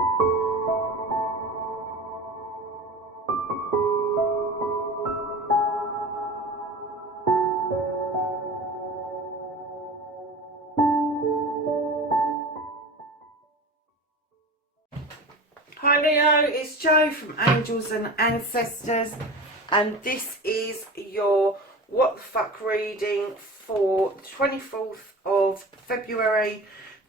Hi Leo, it's Jo from Angels and Ancestors, and this is your What the Fuck reading for the 24th of February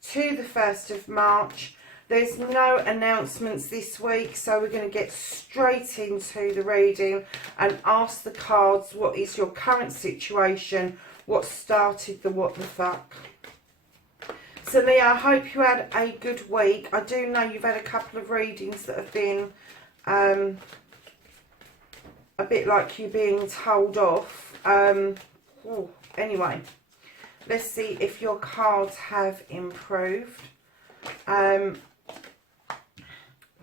to the 1st of March. There's no announcements this week, so we're going to get straight into the reading and ask the cards what is your current situation, what started the what the fuck. So Leo, I hope you had a good week. I do know you've had a couple of readings that have been a bit like you being told off. Anyway, let's see if your cards have improved.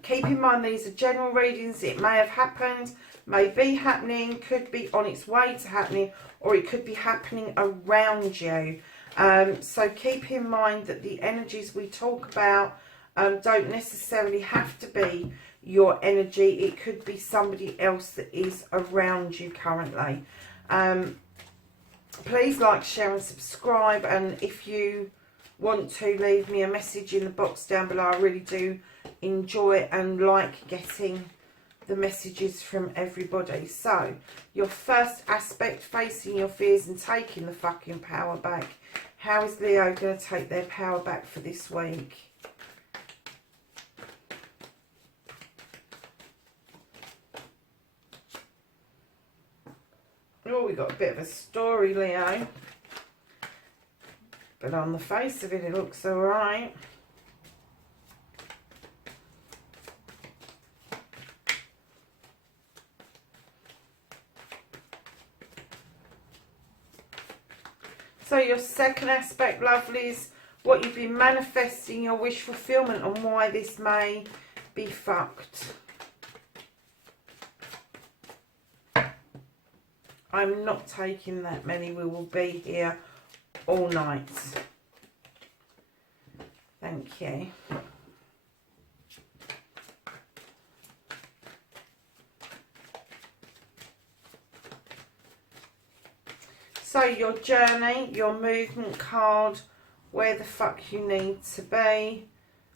Keep in mind these are general readings. It may have happened, may be happening, could be on its way to happening, or it could be happening around you. So keep in mind that the energies we talk about don't necessarily have to be your energy. It could be somebody else that is around you currently. Please like, share and subscribe, and if you want to leave me a message in the box down below. I really do enjoy and like getting the messages from everybody. So your first aspect, facing your fears and taking the fucking power back. How is Leo going to take their power back for this week? Oh, we got a bit of a story, Leo. But on the face of it, it looks alright. So your second aspect, lovelies, what you've been manifesting, your wish fulfillment, and why this may be fucked. I'm not taking that many. We will be here all night. Thank you. So your journey, your movement card, where the fuck you need to be,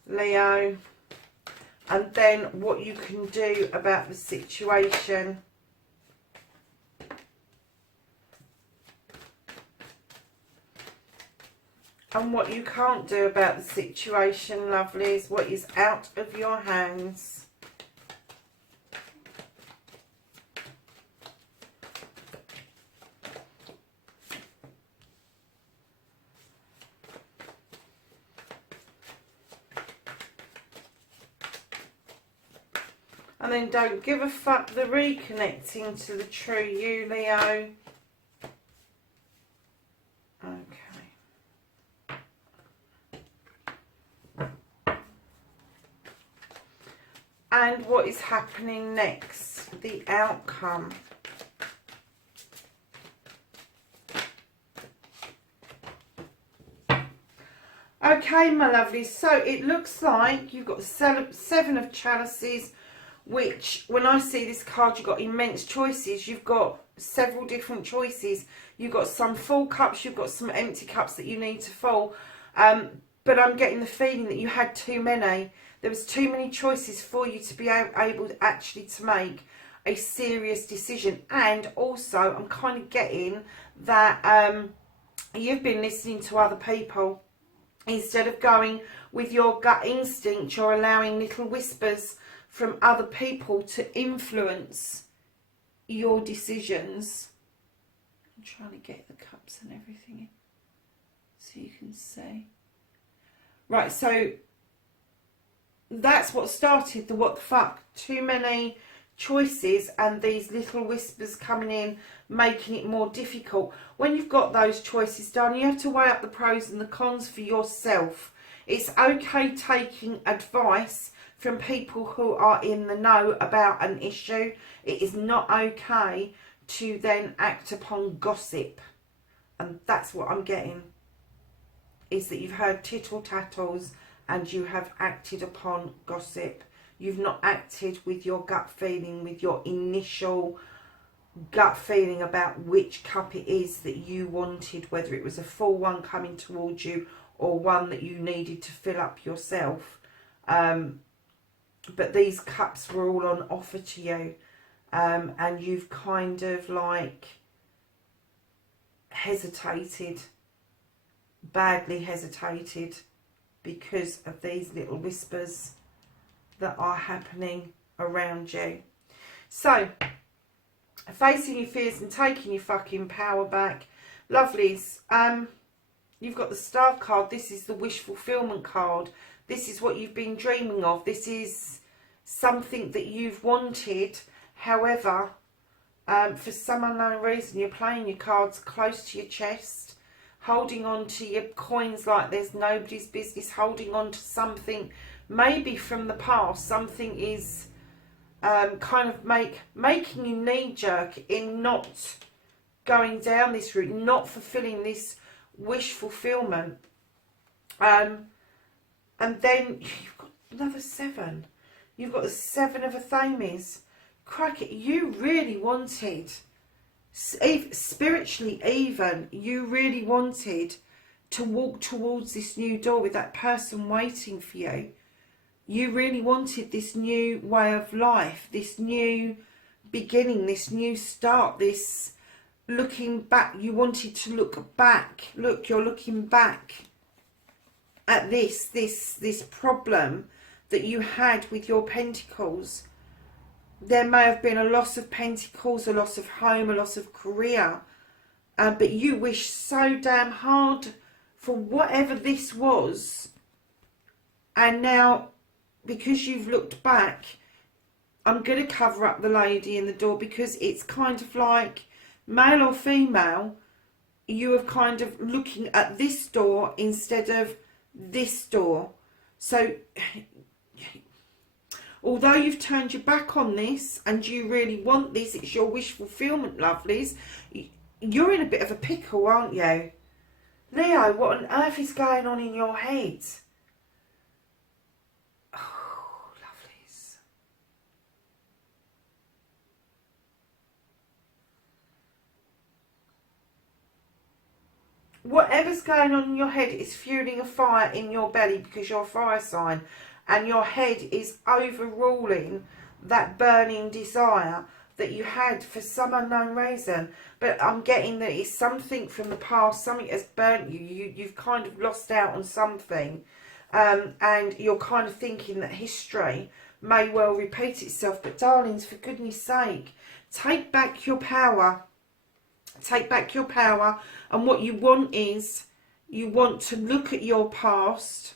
Leo, and then what you can do about the situation. And what you can't do about the situation, lovelies, what is out of your hands. And then don't give a fuck, the reconnecting to the true you, Leo. Okay. And what is happening next? The outcome. Okay, my lovely. So it looks like you've got the Seven of Chalices, which when I see this card, you've got immense choices. You've got several different choices. You've got some full cups, you've got some empty cups that you need to fill. But I'm getting the feeling that you had too many. There was too many choices for you to be able actually to make a serious decision. And also, I'm kind of getting that you've been listening to other people. Instead of going with your gut instinct, you're allowing little whispers from other people to influence your decisions. I'm trying to get the cups and everything in so you can see. Right, so that's what started the what the fuck. Too many choices and these little whispers coming in, making it more difficult. When you've got those choices done, you have to weigh up the pros and the cons for yourself. It's okay taking advice from people who are in the know about an issue. It is not okay to then act upon gossip. And that's what I'm getting, is that you've heard tittle tattles and you have acted upon gossip. You've not acted with your gut feeling, with your initial gut feeling about which cup it is that you wanted, whether it was a full one coming towards you or one that you needed to fill up yourself. But these cups were all on offer to you, and you've kind of like hesitated, badly hesitated, because of these little whispers that are happening around you. So, facing your fears and taking your fucking power back. Lovelies, you've got the Star card. This is the wish fulfillment card. This is what you've been dreaming of. This is something that you've wanted. However, for some unknown reason, you're playing your cards close to your chest, holding on to your coins like there's nobody's business, holding on to something maybe from the past. Something is kind of making you knee-jerk in not going down this route, not fulfilling this wish fulfillment. And then you've got another 7. You've got the 7 of Athames. Crack it, you really wanted, spiritually even, you really wanted to walk towards this new door with that person waiting for you. You really wanted this new way of life, this new beginning, this new start, this looking back. You wanted to look back. Look, you're looking back at this problem that you had with your pentacles. There may have been a loss of pentacles, a loss of home, a loss of career, but you wish so damn hard for whatever this was, and now, because you've looked back, I'm going to cover up the lady in the door, because it's kind of like, male or female, you have kind of looking at this door instead of this door. So, although you've turned your back on this and you really want this, it's your wish fulfillment, lovelies, you're in a bit of a pickle, aren't you? Leo, what on earth is going on in your head? Whatever's going on in your head is fueling a fire in your belly, because you're a fire sign, and your head is overruling that burning desire that you had for some unknown reason. But I'm getting that it's something from the past, something has burnt you. You've kind of lost out on something, and you're kind of thinking that history may well repeat itself. But darlings, for goodness sake, take back your power. Take back your power. And what you want is, you want to look at your past.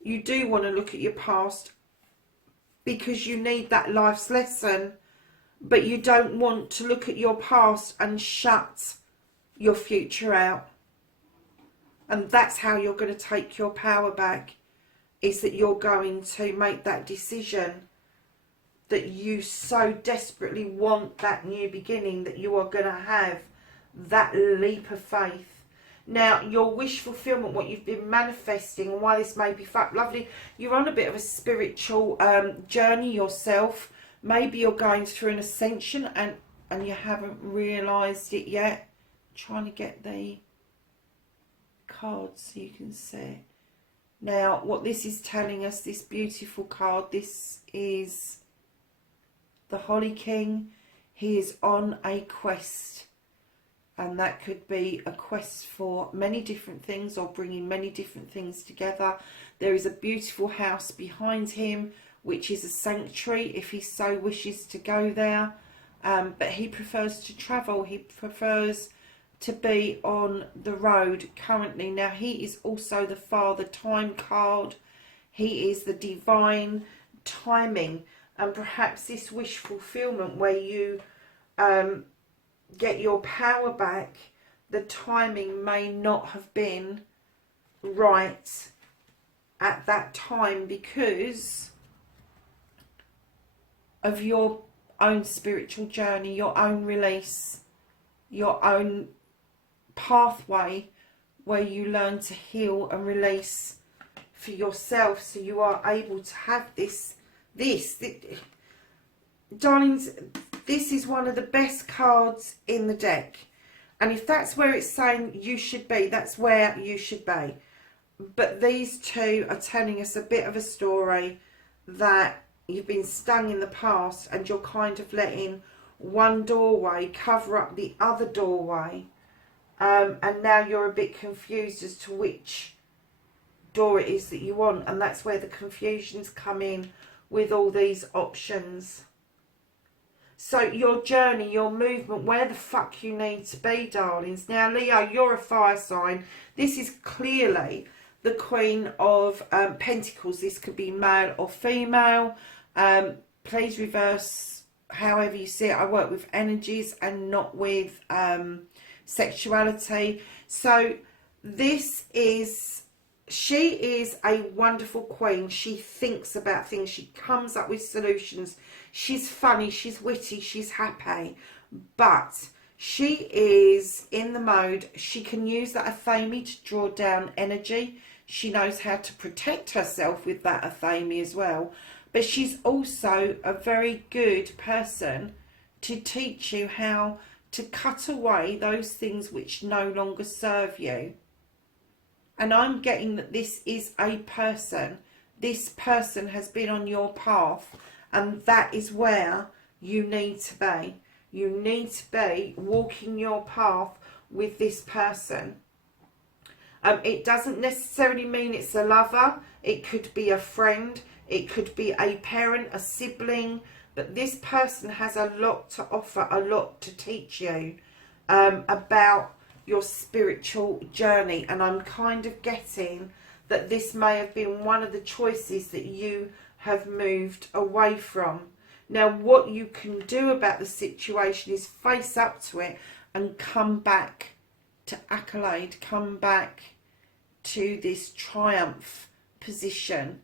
You do want to look at your past because you need that life's lesson. But you don't want to look at your past and shut your future out. And that's how you're going to take your power back. Is that you're going to make that decision that you so desperately want, that new beginning, that you are going to have that leap of faith. Now, your wish fulfillment, what you've been manifesting, and why this may be lovely, you're on a bit of a spiritual journey yourself. Maybe you're going through an ascension and you haven't realised it yet. I'm trying to get the cards so you can see. Now, what this is telling us, this beautiful card, this is the Holly King. He is on a quest, and that could be a quest for many different things, or bringing many different things together. There is a beautiful house behind him, which is a sanctuary if he so wishes to go there, but he prefers to travel. He prefers to be on the road currently. Now, he is also the Father Time card. He is the divine timing. And perhaps this wish fulfillment, where you get your power back, the timing may not have been right at that time because of your own spiritual journey, your own release, your own pathway where you learn to heal and release for yourself, so you are able to have this. Darlings, this is one of the best cards in the deck. And if that's where it's saying you should be, that's where you should be. But these two are telling us a bit of a story that you've been stung in the past, and you're kind of letting one doorway cover up the other doorway. And now you're a bit confused as to which door it is that you want. And that's where the confusions come in with all these options. So your journey, your movement, where the fuck you need to be, darlings. Now, Leo, you're a fire sign. This is clearly the Queen of Pentacles. This could be male or female. Please reverse however you see it. I work with energies and not with sexuality. So this is, she is a wonderful queen. She thinks about things. She comes up with solutions. She's funny, she's witty, she's happy, but she is in the mode. She can use that Athame to draw down energy. She knows how to protect herself with that Athame as well. But she's also a very good person to teach you how to cut away those things which no longer serve you. And I'm getting that this is a person. This person has been on your path, and that is where you need to be. You need to be walking your path with this person. It doesn't necessarily mean it's a lover. It could be a friend. It could be a parent, a sibling. But this person has a lot to offer, a lot to teach you about your spiritual journey. And I'm kind of getting that this may have been one of the choices that you have moved away from. Now, what you can do about the situation is face up to it and come back to accolade, come back to this triumph position,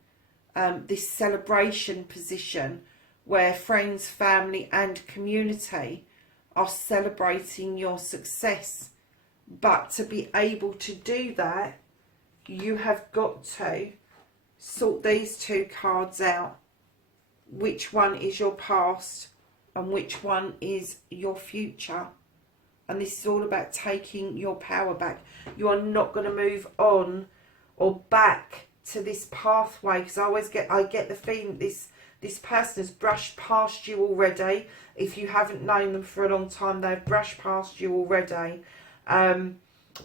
this celebration position where friends, family and community are celebrating your success. But to be able to do that, you have got to sort these two cards out. Which one is your past and which one is your future? And this is all about taking your power back. You are not going to move on or back to this pathway, because I get the feeling this person has brushed past you already. If you haven't known them for a long time, they've brushed past you already. And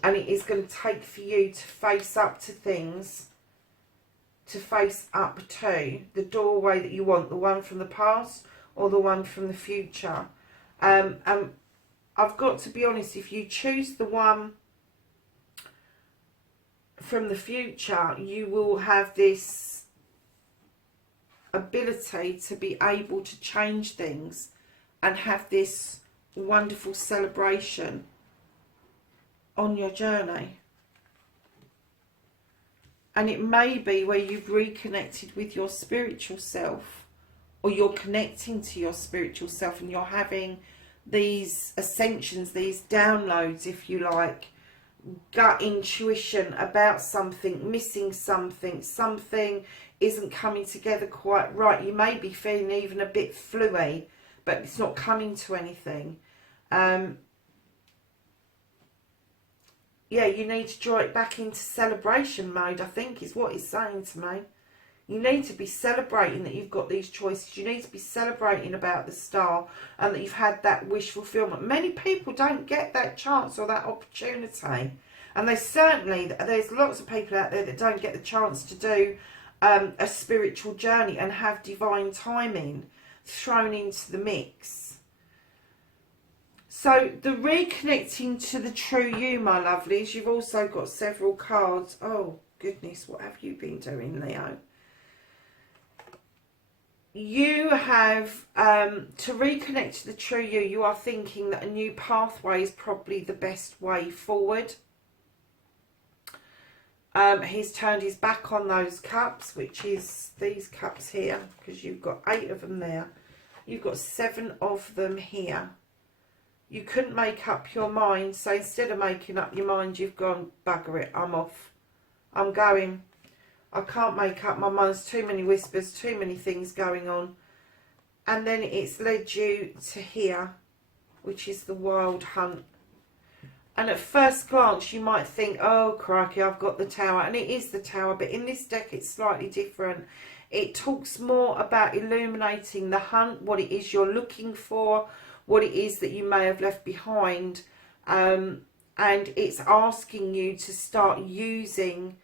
it is going to take for you to face up to things, to face up to the doorway that you want, the one from the past or the one from the future. And I've got to be honest, if you choose the one from the future, you will have this ability to be able to change things and have this wonderful celebration on your journey. And it may be where you've reconnected with your spiritual self, or you're connecting to your spiritual self, and you're having these ascensions, these downloads, if you like, gut intuition about something, missing something, something isn't coming together quite right. You may be feeling even a bit fluey, but it's not coming to anything. Yeah, you need to draw it back into celebration mode, I think is what it's saying to me. You need to be celebrating that you've got these choices. You need to be celebrating about the star and that you've had that wish fulfillment. Many people don't get that chance or that opportunity. And there's lots of people out there that don't get the chance to do a spiritual journey and have divine timing thrown into the mix. So the reconnecting to the true you, my lovelies, you've also got several cards. Oh, goodness, what have you been doing, Leo? You have, to reconnect to the true you, you are thinking that a new pathway is probably the best way forward. He's turned his back on those cups, which is these cups here, because you've got 8 of them there. You've got 7 of them here. You couldn't make up your mind, so instead of making up your mind, you've gone, bugger it, I'm off. I'm going. I can't make up my mind. There's too many whispers, too many things going on. And then it's led you to here, which is the Wild Hunt. And at first glance, you might think, oh, crikey, I've got the Tower. And it is the Tower, but in this deck, it's slightly different. It talks more about illuminating the hunt, what it is you're looking for, what it is that you may have left behind. And it's asking you to start using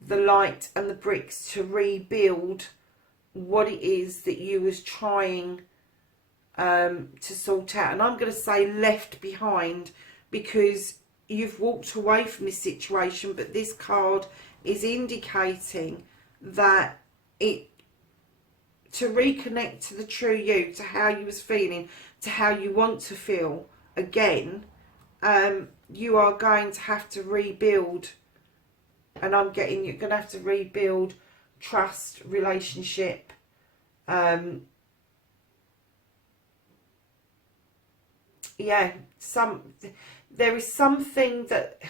the light and the bricks to rebuild what it is that you was trying to sort out. And I'm going to say left behind, because you've walked away from this situation, but this card is indicating that to reconnect to the true you, to how you was feeling, to how you want to feel again, you are going to have to rebuild. And I'm getting you're going to have to rebuild trust, relationship, yeah, there is something that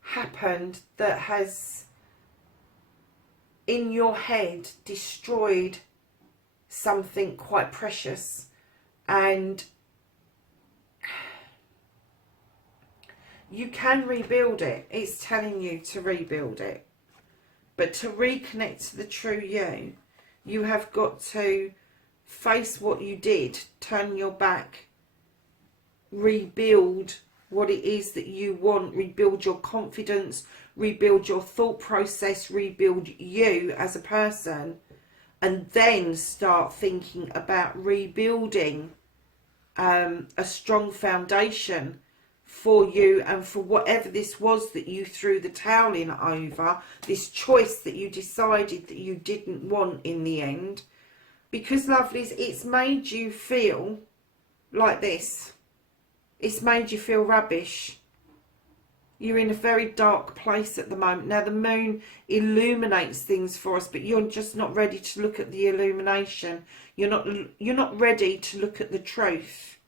happened that has in your head destroyed something quite precious, and you can rebuild it. It's telling you to rebuild it, but to reconnect to the true you, you have got to face what you did, turn your back, rebuild what it is that you want, rebuild your confidence, rebuild your thought process, rebuild you as a person, and then start thinking about rebuilding a strong foundation for you and for whatever this was that you threw the towel in over, this choice that you decided that you didn't want in the end. Because, lovelies, it's made you feel like this. It's made you feel rubbish. You're in a very dark place at the moment. Now, the moon illuminates things for us, but you're just not ready to look at the illumination. You're not ready to look at the truth.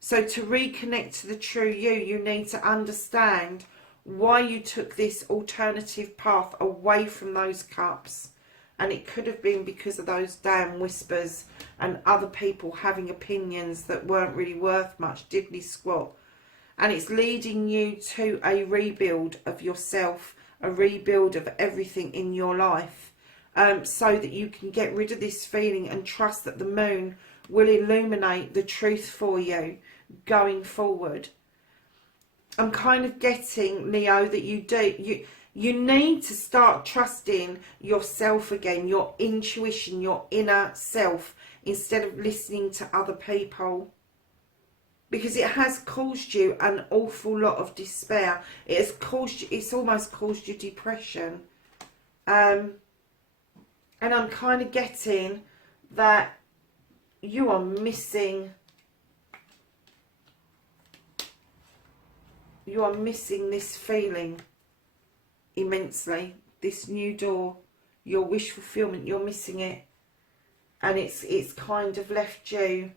So to reconnect to the true you, you need to understand why you took this alternative path away from those cups. And it could have been because of those damn whispers and other people having opinions that weren't really worth much, diddly squat. And it's leading you to a rebuild of yourself, a rebuild of everything in your life, so that you can get rid of this feeling and trust that the moon will illuminate the truth for you going forward. I'm kind of getting, Leo, that you need to start trusting yourself again, your intuition, your inner self, instead of listening to other people. Because it has caused you an awful lot of despair. It's almost caused you depression. And I'm kind of getting that you are missing this feeling immensely. This new door, your wish fulfillment, you're missing it. And it's kind of left you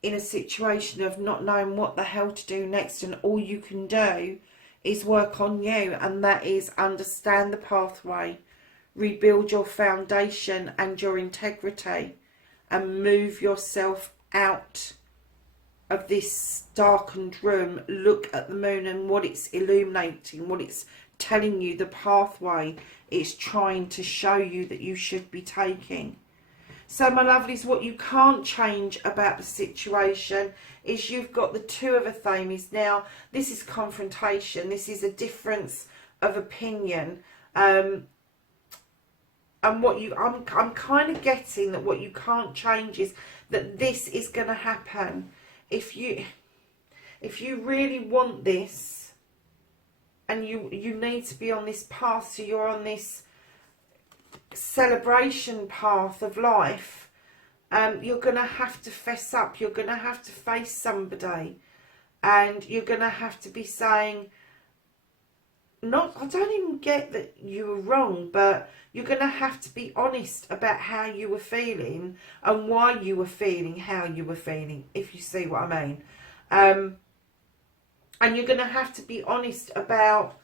in a situation of not knowing what the hell to do next, and all you can do is work on you, and that is understand the pathway, rebuild your foundation and your integrity, and move yourself out of this darkened room. Look at the moon and what it's illuminating, what it's telling you, the pathway it's trying to show you that you should be taking. So, my lovelies, what you can't change about the situation is you've got the Two of Athames. Now, this is confrontation. This is a difference of opinion. And what I'm kind of getting that what you can't change is that this is going to happen. If you really want this, and you need to be on this path, so you're on this celebration path of life, you're going to have to fess up. You're going to have to face somebody, and you're going to have to be saying, I don't even get that you were wrong, but you're going to have to be honest about how you were feeling and why you were feeling how you were feeling, if you see what I mean. And you're going to have to be honest about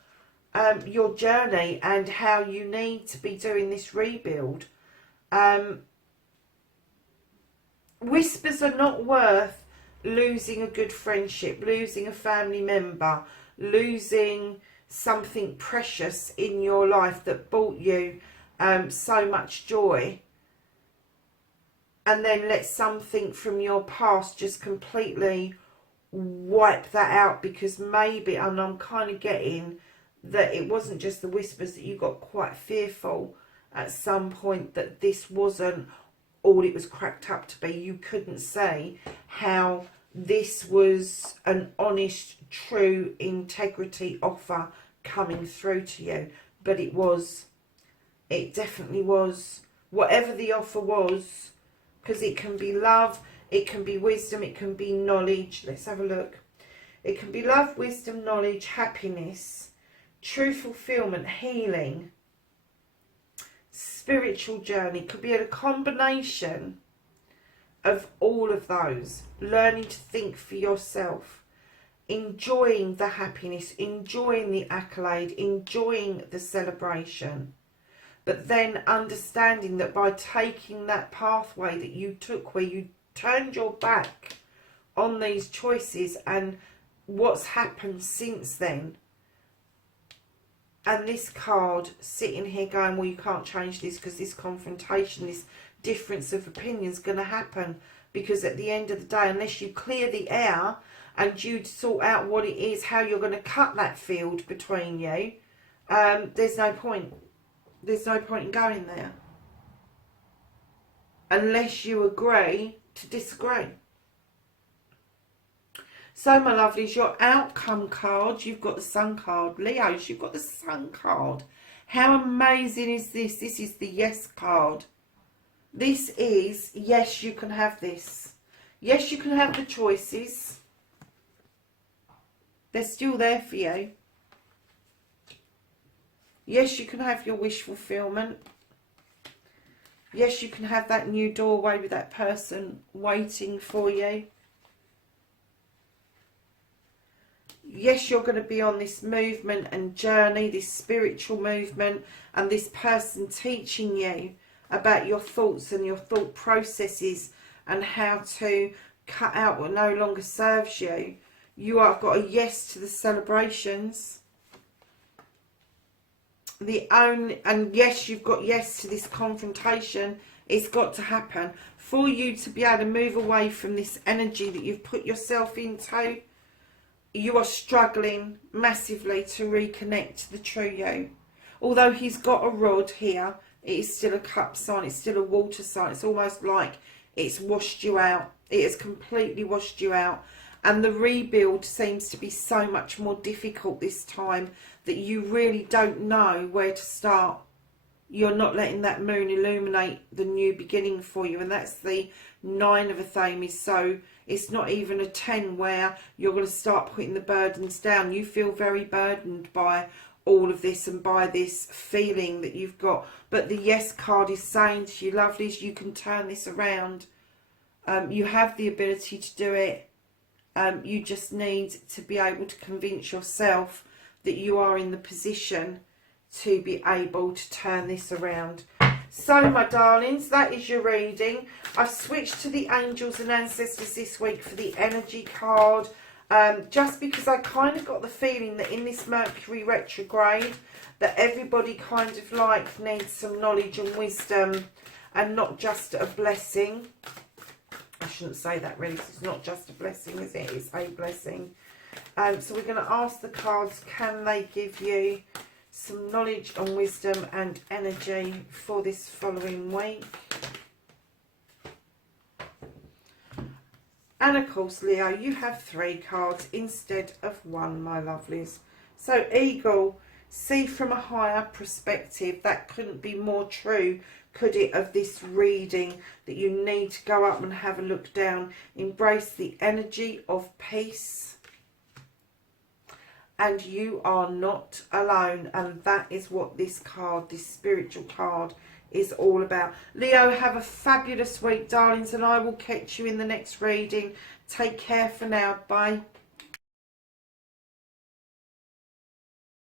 your journey and how you need to be doing this rebuild. Whispers are not worth losing a good friendship, losing a family member, losing something precious in your life that brought you so much joy, and then let something from your past just completely wipe that out, because maybe, and I'm kind of getting that it wasn't just the whispers, that you got quite fearful at some point that this wasn't all it was cracked up to be. You couldn't say how this was an honest, true, integrity offer coming through to you. But it was. It definitely was. Whatever the offer was, because it can be love, it can be wisdom, it can be knowledge. Let's have a look. It can be love, wisdom, knowledge, happiness, true fulfillment, healing, spiritual journey. Could be a combination of all of those. Learning to think for yourself, enjoying the happiness, enjoying the accolade, enjoying the celebration, but then understanding that by taking that pathway that you took, where you turned your back on these choices and what's happened since then, and this card sitting here going, well, you can't change this because this confrontation, this difference of opinion is going to happen, because at the end of the day, unless you clear the air and you sort out what it is, how you're going to cut that field between you, there's no point. There's no point in going there unless you agree to disagree. So, my lovelies, your outcome card, you've got the Sun card. Leos, you've got the Sun card. How amazing is this? This is the Yes card. This is, yes, you can have this. Yes, you can have the choices. They're still there for you. Yes, you can have your wish fulfillment. Yes, you can have that new doorway with that person waiting for you. Yes, you're going to be on this movement and journey, this spiritual movement, and this person teaching you about your thoughts and your thought processes and how to cut out what no longer serves you. You have got a yes to the celebrations. And yes, you've got yes to this confrontation. It's got to happen for you to be able to move away from this energy that you've put yourself into. You are struggling massively to reconnect to the true you. Although he's got a rod here, it is still a cup sign. It's still a water sign. It's almost like it's washed you out. It has completely washed you out. And the rebuild seems to be so much more difficult this time that you really don't know where to start. You're not letting that moon illuminate the new beginning for you. And that's the 9 of Athame. So it's not even a 10 where you're going to start putting the burdens down. You feel very burdened by all of this and by this feeling that you've got. But the Yes card is saying to you, lovelies, you can turn this around. You have the ability to do it. You just need to be able to convince yourself that you are in the position to be able to turn this around. So, my darlings, that is your reading. I've switched to the angels and ancestors this week for the energy card, just because I kind of got the feeling that in this Mercury retrograde that everybody kind of like needs some knowledge and wisdom and not just a blessing. I shouldn't say that really, it's not just a blessing, is it? It's a blessing. So we're going to ask the cards, can they give you some knowledge and wisdom and energy for this following week? And of course, Leo, you have 3 cards instead of 1, my lovelies. So Eagle, see from a higher perspective. That couldn't be more true, could it, of this reading, that you need to go up and have a look down. Embrace the energy of peace. And you are not alone. And that is what this card, this spiritual card, is all about. Leo, have a fabulous week, darlings, and I will catch you in the next reading. Take care for now. Bye.